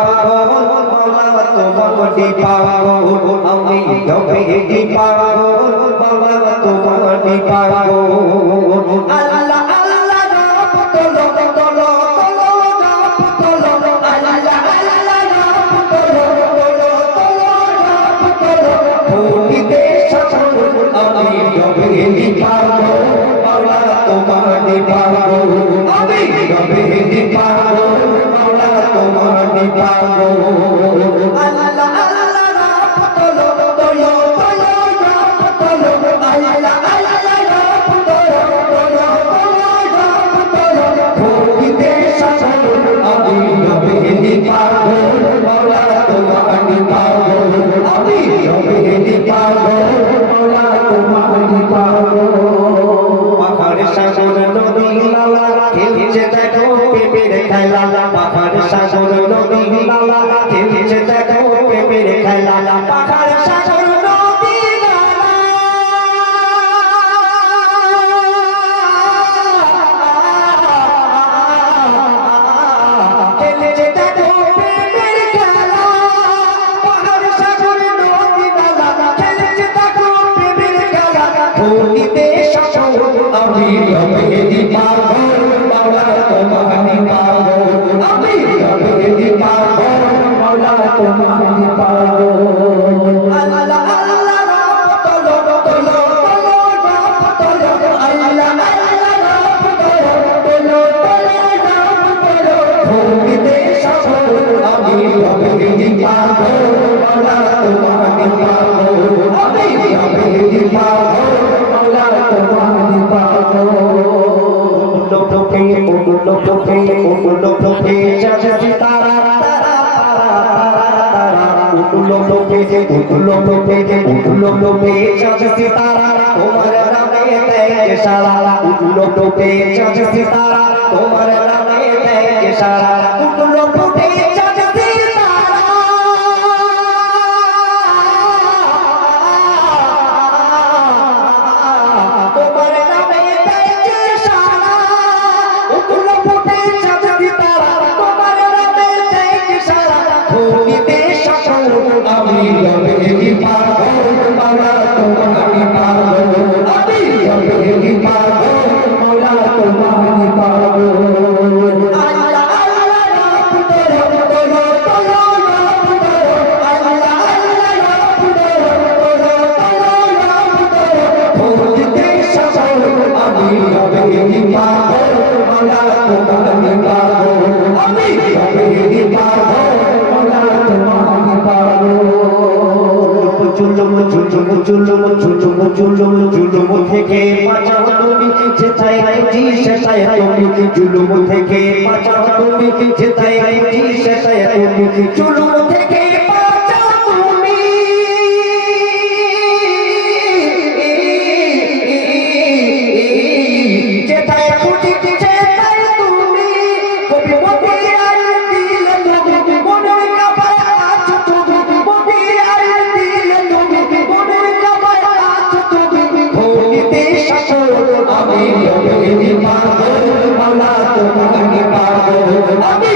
পাগল মাওলা তোমারি পাগল আমি বেদি পাগল মাওলা তোমারি পাগল আল্লাহ আল্লাহ রাব তোলো তোলো তোলো রাব তোলো আল্লাহ আল্লাহ রাব তোলো তোলো তোলো রাব তোলো ভুলিতে সকল আমি বেদি পাগল মাওলা তোমারি পাগল আমি বেদি পাগল মাওলা তোমারি পাগল আল্লাহ আল্লাহ রাব তোলো তোলো তোলো রাব তোলো আল্লাহ আল্লাহ রাব তোলো তোলো তোলো রাব তোলো ভুলিতে সকল আমি বেদি পাগল মাওলা তোমারি পাগল আমি বেদি পাগল মাওলা তোমারি পাগল পাখার সাগর নদী নালা খেলছে দেখো পেপের খেলা পাখার সাগর নদী নালা খেলছে দেখো পেপের খেলা পাখার সাগর নদী নালা খেলছে দেখো পেপের খেলা পাখার সাগর নদী নালা খেলছে দেখো পেপের খেলা ভুলিতে সকল আমি বেদি পাগল মাওলা তোমারি পাগল আমি বেদি পাগল মাওলা তোমারি পাগল আল্লাহ আল্লাহ রাব তোলো তোলো তোলো রাব তোলো আল্লাহ আল্লাহ রাব তোলো তোলো তোলো রাব তোলো ভুলিতে সকল আমি বেদি পাগল মাওলা তোমারি পাগল আমি বেদি পাগল মাওলা তোমারি পাগল উঠলো জাগতি তারা তারা তারা উঠলো জাগতি তারা তোমার নামে দেয় সারা উঠলো জাগতি তারা তোমার নামে দেয় সারা উঠলো জাগতি তারা তোমার নামে দেয় সারা উঠলো জাগতি তারা তোমার নামে দেয় সারা ভুলিতে সকল আমি বেদি পাগল মাওলা তোমারি পাগল আমি বেদি পাগল মাওলা তোমারি পাগল আল্লাহ আল্লাহ রাব তোলো তোলো তোলো রাব তোলো আল্লাহ আল্লাহ রাব তোলো তোলো তোলো রাব তোলো ভুলিতে সকল আমি বেদি পাগল মাওলা তোমারি পাগল আমি বেদি পাগল মাওলা তোমারি পাগল জুলুম থেকে বাঁচাও তুমি যেথায় খুঁজি সেথায় তুমি জুলুম থেকে বাঁচাও তুমি যেথায় খুঁজি সেথায় তুমি জুলুম থেকে বাঁচাও তুমি যেথায় খুঁজি সেথায় তুমি কবি মদিয়ার দিল তুমি মনের কাবায় আছো তুমি মদিয়ার দিল তুমি মনের কাবায় আছো তুমি ভুলিতে সকল আমি বেদি পাগল মাওলা তোমারি পাগল আমি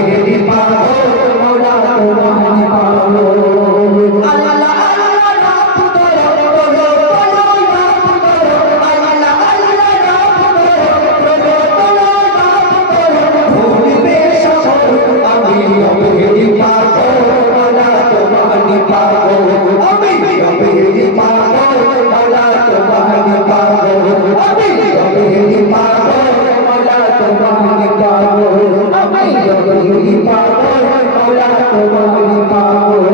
বেদি পাগল মাওলা তোমারি পাগল আল্লাহ আল্লাহ রাব তোলো তোলো তোলো রাব তোলো আল্লাহ আল্লাহ রাব তোলো তোলো তোলো রাব তোলো ভুলিতে সকল আমি বেদি পাগল মাওলা তোমারি পাগল আমি বেদি পাগল মাওলা তোমারি পাগল আমি বেদি পাগল মাওলা তোমারি পাগল আমি বেদি পাগল মাওলা তোমারি পাগল